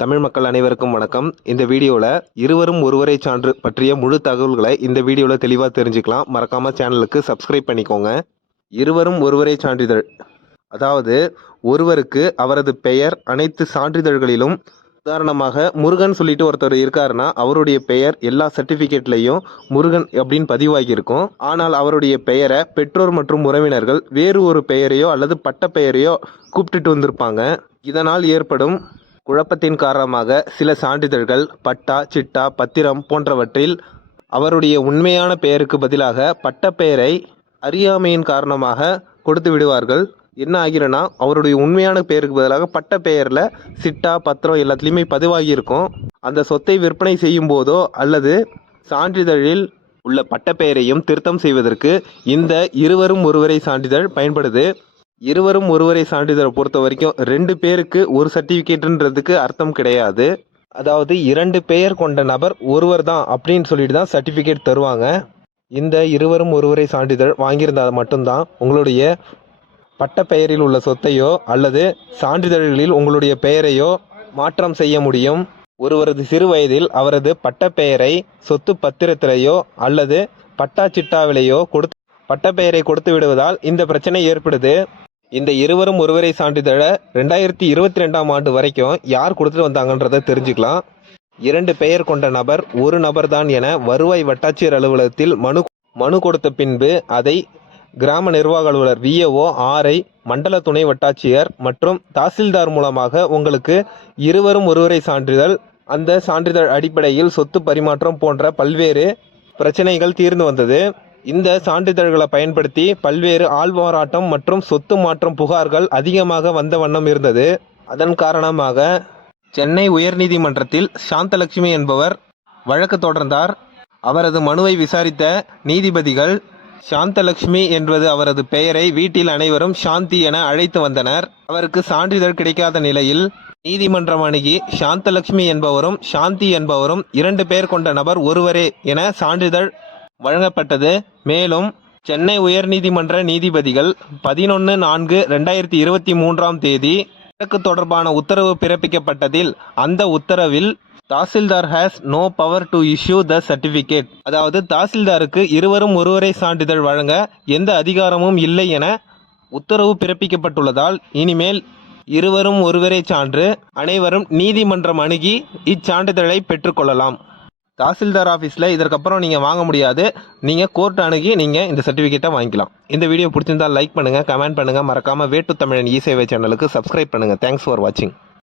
தமிழ் மக்கள் அனைவருக்கும் வணக்கம். இந்த வீடியோவில் இருவரும் ஒருவரை சான்று பற்றிய முழு தகவல்களை இந்த வீடியோவில் தெளிவாக தெரிஞ்சுக்கலாம். மறக்காமல் சேனலுக்கு சப்ஸ்கிரைப் பண்ணிக்கோங்க. இருவரும் ஒருவரை சான்றிதழ், அதாவது ஒருவருக்கு அவரது பெயர் அனைத்து சான்றிதழ்களிலும், உதாரணமாக முருகன் சொல்லிட்டு ஒருத்தர் இருக்காருன்னா அவருடைய பெயர் எல்லா சர்டிஃபிகேட்லேயும் முருகன் அப்படின்னு பதிவாகியிருக்கும். ஆனால் அவருடைய பெயரை பெற்றோர் மற்றும் உறவினர்கள் வேறு ஒரு பெயரையோ அல்லது பட்ட பெயரையோ கூப்பிட்டுட்டு வந்திருப்பாங்க. இதனால் ஏற்படும் குழப்பத்தின் காரணமாக சில சான்றிதழ்கள் பட்டா, சிட்டா, பத்திரம் போன்றவற்றில் அவருடைய உண்மையான பெயருக்கு பதிலாக பட்ட பெயரை அறியாமையின் காரணமாக கொடுத்து விடுவார்கள். என்ன ஆகிறனா, அவருடைய உண்மையான பெயருக்கு பதிலாக பட்ட பெயரில் சிட்டா, பத்திரம் எல்லாத்துலேயுமே பதிவாகி இருக்கும். அந்த சொத்தை விற்பனை செய்யும் போதோ அல்லது சான்றிதழில் உள்ள பட்ட பெயரையும் திருத்தம் செய்வதற்கு இந்த இருவரும் ஒருவரை சான்றிதழ் பயன்படுது. இருவரும் ஒருவரை சான்றிதழை பொறுத்த வரைக்கும் 2 பேருக்கு ஒரு சர்டிஃபிகேட்டுன்றதுக்கு அர்த்தம் கிடையாது. அதாவது 2 பெயர் கொண்ட நபர் ஒருவர் தான் அப்படின்னு சொல்லிட்டு தான் சர்டிஃபிகேட் தருவாங்க. இந்த இருவரும் ஒருவரை சான்றிதழ் வாங்கியிருந்தால் மட்டும்தான் உங்களுடைய பட்ட பெயரில் உள்ள சொத்தையோ அல்லது சான்றிதழ்களில் உங்களுடைய பெயரையோ மாற்றம் செய்ய முடியும். ஒருவரது சிறு வயதில் அவரது பட்ட பெயரை சொத்து பத்திரத்திலேயோ அல்லது பட்டா சிட்டாவிலேயோ பட்ட பெயரை கொடுத்து விடுவதால் இந்த பிரச்சனை ஏற்படுது. இந்த இருவரும் ஒருவரை சான்றிதழை 2022ஆம் ஆண்டு வரைக்கும் யார் கொடுத்துட்டு வந்தாங்கன்றதை தெரிஞ்சுக்கலாம். 2 பெயர் கொண்ட நபர் ஒரு நபர் தான் என வருவாய் வட்டாட்சியர் அலுவலகத்தில் மனு கொடுத்த பின்பு அதை கிராம நிர்வாக அலுவலர் VAO, RI, மண்டல துணை வட்டாட்சியர் மற்றும் தாசில்தார் மூலமாக உங்களுக்கு இருவரும் ஒருவரை சான்றிதழ், அந்த சான்றிதழ் அடிப்படையில் சொத்து பரிமாற்றம் போன்ற பல்வேறு பிரச்சனைகள் தீர்ந்து வந்தது. இந்த சான்றிதழ்களை பயன்படுத்தி பல்வேறு ஆள்மாறாட்டம் மற்றும் சொத்து மாற்றம் புகார்கள் அதிகமாக வந்த வண்ணம் இருந்தது. அதன் காரணமாக சென்னை உயர்நீதிமன்றத்தில் சாந்தலட்சுமி என்பவர் வழக்கு தொடர்ந்தார். அவரது மனுவை விசாரித்த நீதிபதிகள் சாந்தலட்சுமி என்பது அவரது பெயரை வீட்டில் அனைவரும் சாந்தி என அழைத்து வந்தனர். அவருக்கு சான்றிதழ் கிடைக்காத நிலையில் நீதிமன்றம் அணுகி சாந்தலட்சுமி என்பவரும் சாந்தி என்பவரும் 2 பெயர் கொண்ட நபர் ஒருவரே என சான்றிதழ் வழங்கப்பட்டது. மேலும் சென்னை உயர்நீதிமன்ற நீதிபதிகள் 11/4/2023ஆம் தேதி வழக்கு தொடர்பான உத்தரவு பிறப்பிக்கப்பட்டதில் அந்த உத்தரவில் தாசில்தார் has no power to issue the certificate, அதாவது தாசில்தாருக்கு இருவரும் ஒருவரை சான்றிதழ் வழங்க எந்த அதிகாரமும் இல்லை என உத்தரவு பிறப்பிக்கப்பட்டுள்ளதால் இனிமேல் இருவரும் ஒருவரை சான்று அனைவரும் நீதிமன்றம் அணுகி இச்சான்றிதழை பெற்றுக்கொள்ளலாம். தாசில்தார் ஆஃபீஸில் இதற்கப்புறம் நீங்கள் வாங்க முடியாது. நீங்கள் கோர்ட் அணுகி நீங்கள் இந்த சர்டிஃபிகேட்டை வாங்கிக்கலாம். இந்த வீடியோ பிடிச்சிருந்தால் லைக் பண்ணுங்கள், கமெண்ட் பண்ணுங்கள். மறக்காமல் வே டு தமிழன் இ சேவை சேனலுக்கு சப்ஸ்கிரைப் பண்ணுங்கள். தேங்க்ஸ் ஃபார் வாட்சிங்.